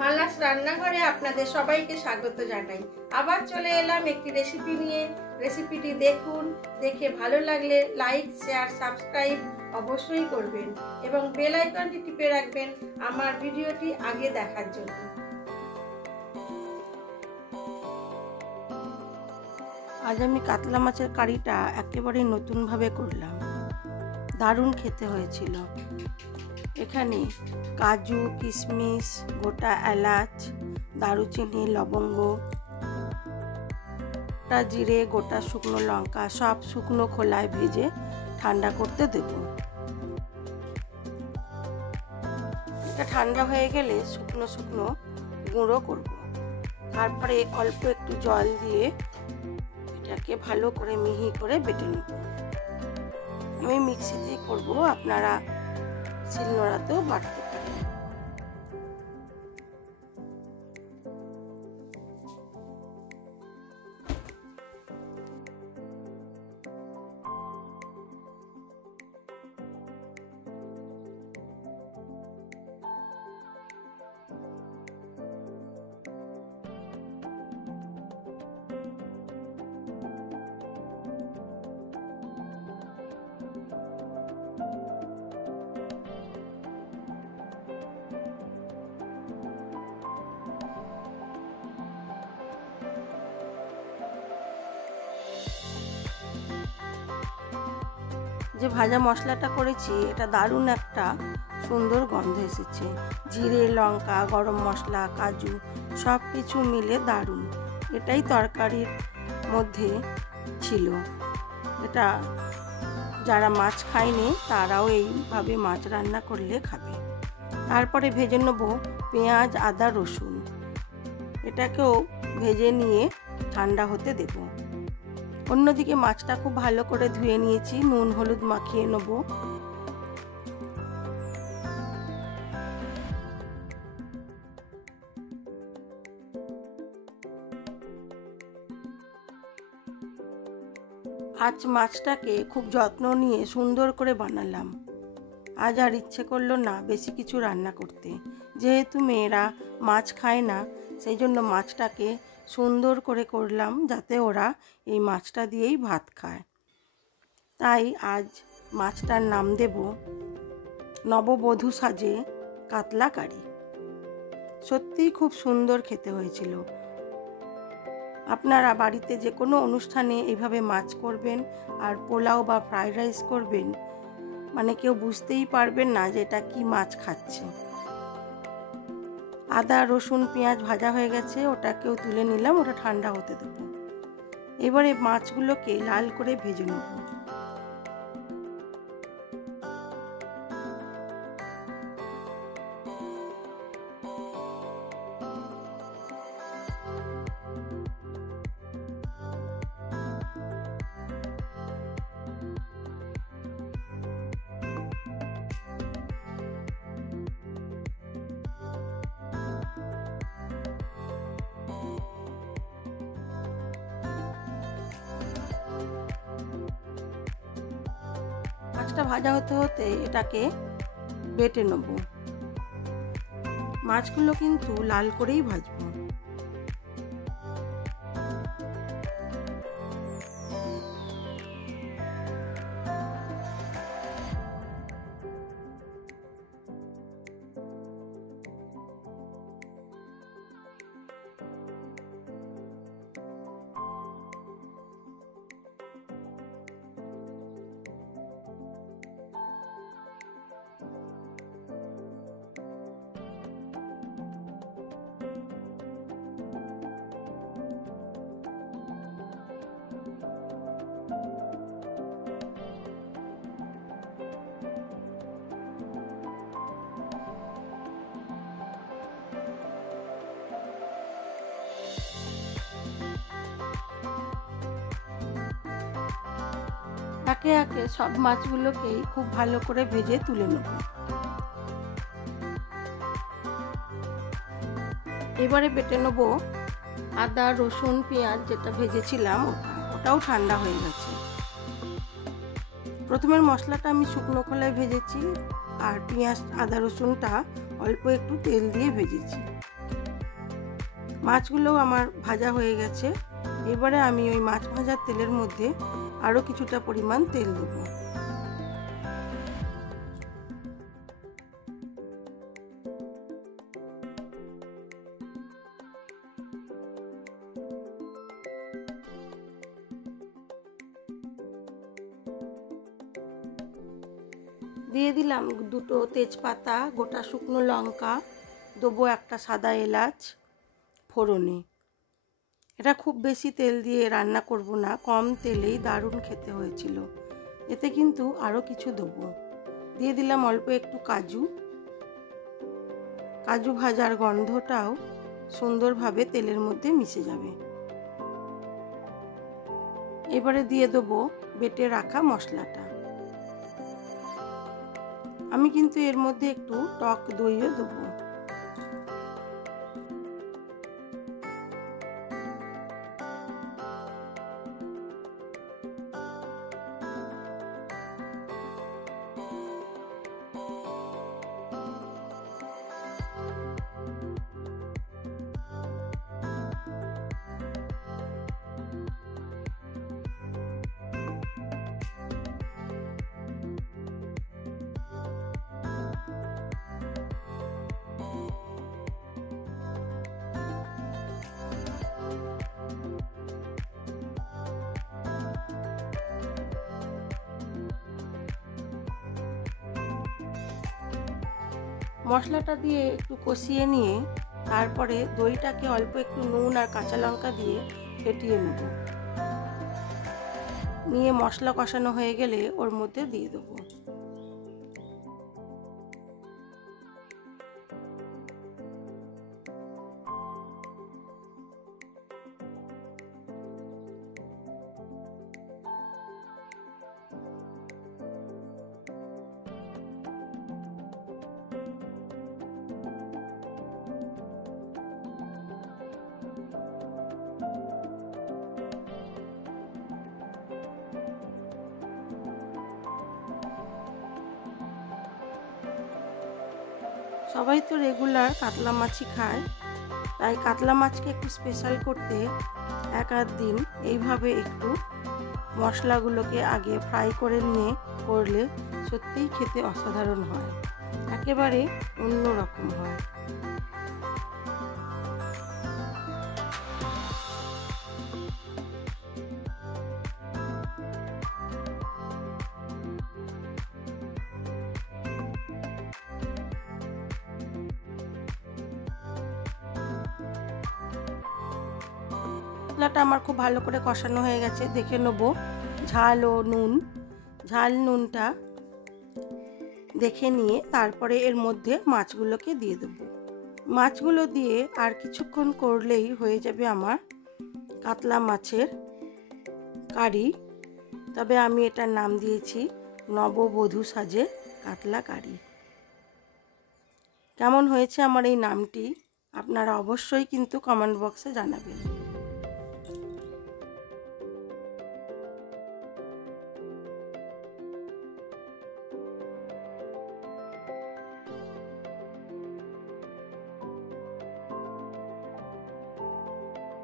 মালাস রান্নাঘরে আপনাদের সবাইকে স্বাগত জানাই। আবার চলে এলাম একটি রেসিপি নিয়ে। রেসিপিটি দেখুন, দেখে ভালো লাগলে লাইক, শেয়ার, সাবস্ক্রাইব অবশ্যই করবেন এবং বেল আইকনটি টিপে রাখবেন আমার ভিডিওটি আগে দেখার জন্য। আজ আমি কাতলা মাছের কারিটা একেবারে নতুনভাবে করলাম। দারুণ খেতে হয়েছিল। এখানে কাজু, কিশমিশ, গোটা এলাচ, দারুচিনি, লবঙ্গ, গোটা জিরে, গোটা শুকনো লঙ্কা সব শুকনো খোলায় ভেজে ঠান্ডা করতে দেব। এটা ঠান্ডা হয়ে গেলে শুকনো শুকনো গুঁড়ো করব। তারপরে অল্প একটু জল দিয়ে এটাকে ভালো করে মিহি করে বেটে নেব। আমি মিক্সিতেই করব, আপনারা শিলনোড়াতেও বাটতে পারেন। যে ভাজা মশলাটা করেছি এটা দারুণ একটা সুন্দর গন্ধ এসেছে। জিরে, লঙ্কা, গরম মশলা, কাজু সব কিছু মিলে দারুণ। এটাই তরকারির মধ্যে ছিল। এটা যারা মাছ খায়নি তারাও এইভাবে মাছ রান্না করলে খাবে। তারপরে ভেজে নেব পেঁয়াজ, আদা, রসুন। এটাকেও ভেজে নিয়ে ঠান্ডা হতে দেব। অন্যদিকে মাছটা খুব ভালো করে ধুয়ে নিয়েছি, নুন হলুদ মাখিয়ে নেব। আজ মাছটাকে খুব যত্ন নিয়ে সুন্দর করে বানালাম। আজ আর ইচ্ছে করলো না বেশি কিছু রান্না করতে। যেহেতু মেয়েরা মাছ খায় না, সেই জন্য মাছটাকে সুন্দর করে করলাম যাতে ওরা এই মাছটা দিয়েই ভাত খায়। তাই আজ মাছটার নাম দেব নববধূ সাজে কাতলা কারি। সত্যিই খুব সুন্দর খেতে হয়েছিল। আপনারা বাড়িতে যে কোনো অনুষ্ঠানে এইভাবে মাছ করবেন আর পোলাও বা ফ্রাইড রাইস করবেন, মানে কেউ বুঝতেই পারবেন না যে এটা কি মাছ খাচ্ছে। আদা, রসুন, পেঁয়াজ ভাজা হয়ে গেছে, ওটাকেও তুলে নিলাম, ওটা ঠান্ডা হতে দেব। এবারে মাছগুলোকে লাল করে ভেজে নেব। মাছটা ভাজা হতে হতে এটাকে বেটে নেব। মাছগুলো কিন্তু লাল করেই ভাজবো। একে একে সব মাছগুলোকেই খুব ভালো করে ভেজে তুলে নেব। এবারে বেটে নেব আদা, রসুন, পেঁয়াজ যেটা ভেজেছিলাম ওটাও ঠান্ডা হয়ে গেছে। প্রথমের মশলাটা আমি শুকনো খোলায় ভেজেছি আর পেঁয়াজ, আদা, রসুনটা অল্প একটু তেল দিয়ে ভেজেছি। মাছগুলোও আমার ভাজা হয়ে গেছে। এবারে আমি ওই মাছ ভাজার তেলের মধ্যে আরও কিছুটা পরিমাণ তেল দেবো। দিয়ে দিলাম দুটো তেজপাতা, গোটা শুকনো লঙ্কা, দেবো একটা সাদা এলাচ ফোড়নে। এটা খুব বেশি তেল দিয়ে রান্না করব না, কম তেলেই দারুণ খেতে হয়েছিল। এতে কিন্তু আরও কিছু দেবো। দিয়ে দিলাম অল্প একটু কাজু। কাজু ভাজার গন্ধটাও সুন্দরভাবে তেলের মধ্যে মিশে যাবে। এবারে দিয়ে দেবো বেটে রাখা মশলাটা। আমি কিন্তু এর মধ্যে একটু টক দইও দেবো। মশলাটা দিয়ে একটু কষিয়ে নিয়ে তারপরে দইটাকে অল্প একটু নুন আর কাঁচা লঙ্কা দিয়ে ফেটিয়ে নেব। নিয়ে মশলা কষানো হয়ে গেলে ওর মধ্যে দিয়ে দেবো। সবাই তো রেগুলার কাতলা মাছই খায়, তাই কাতলা মাছকে একটু স্পেশাল করতে এক আধ দিন এইভাবে একটু মশলাগুলোকে আগে ফ্রাই করে নিয়ে করলে সত্যিই খেতে অসাধারণ হয়, একেবারে অন্য রকম হয়। মশলাটা আমার খুব ভালো করে কষানো হয়ে গেছে। দেখে নেব ঝাল ও নুন। ঝাল নুনটা দেখে নিয়ে তারপরে এর মধ্যে মাছগুলোকে দিয়ে দেব। মাছগুলো দিয়ে আর কিছুক্ষণ করলেই হয়ে যাবে আমার কাতলা মাছের কারি। তবে আমি এটার নাম দিয়েছি নববধূ সাজে কাতলা কারি। কেমন হয়েছে আমার এই নামটি আপনারা অবশ্যই কিন্তু কমেন্ট বক্সে জানাবেন।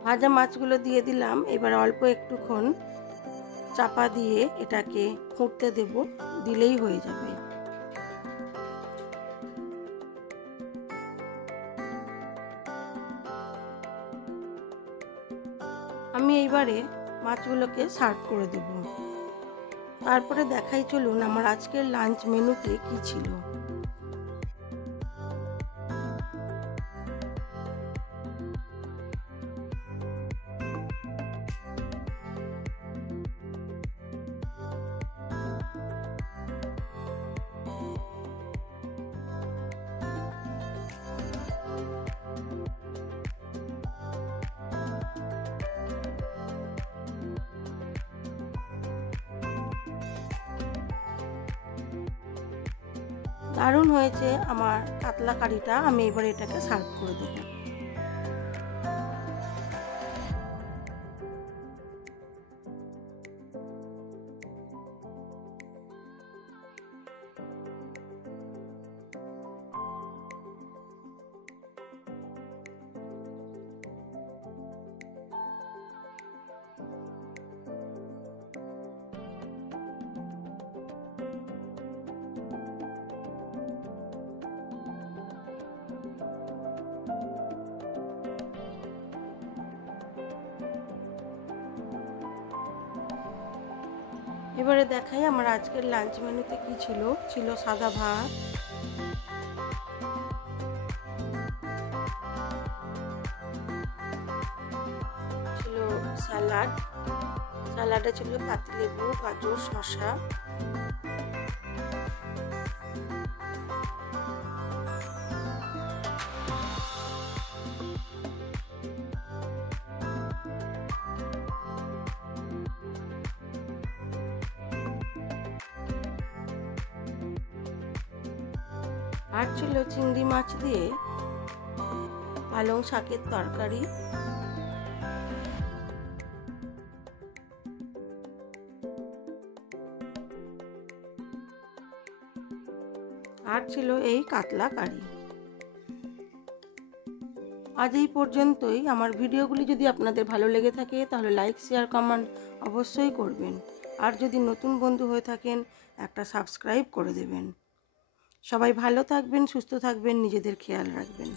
ভাজা মাছগুলো দিয়ে দিলাম। এবার অল্প একটুক্ষণ চাপা দিয়ে এটাকে ফুটতে দেব, দিলেই হয়ে যাবে। আমি এইবারে মাছগুলোকে সার্ভ করে দেব। তারপরে দেখাই চলুন আমার আজকের লাঞ্চ মেনুতে কি ছিল। দারুণ হয়েছে আমার কাতলা কারিটা। আমি এবার এটাকে সার্ভ করে দেবো। এবারে দেখাই আমার আজকের লাঞ্চ মেনুতে কি ছিল। ছিল সাদা ভাত, ছিল স্যালাড, স্যালাডে ছিল পাতিলেবু, গাজর, শসা, আর ছিল চিংড়ি মাছ দিয়ে পালং শাকের তরকারি, আর ছিল এই কাতলা কারি। আজ এই পর্যন্তই। আমার ভিডিওগুলি যদি আপনাদের ভালো লেগে থাকে তাহলে লাইক, শেয়ার, কমেন্ট অবশ্যই করবেন। আর যদি নতুন বন্ধু হয়ে থাকেন একটা সাবস্ক্রাইব করে দেবেন। সবাই ভালো থাকবেন, সুস্থ থাকবেন, নিজেদের খেয়াল রাখবেন।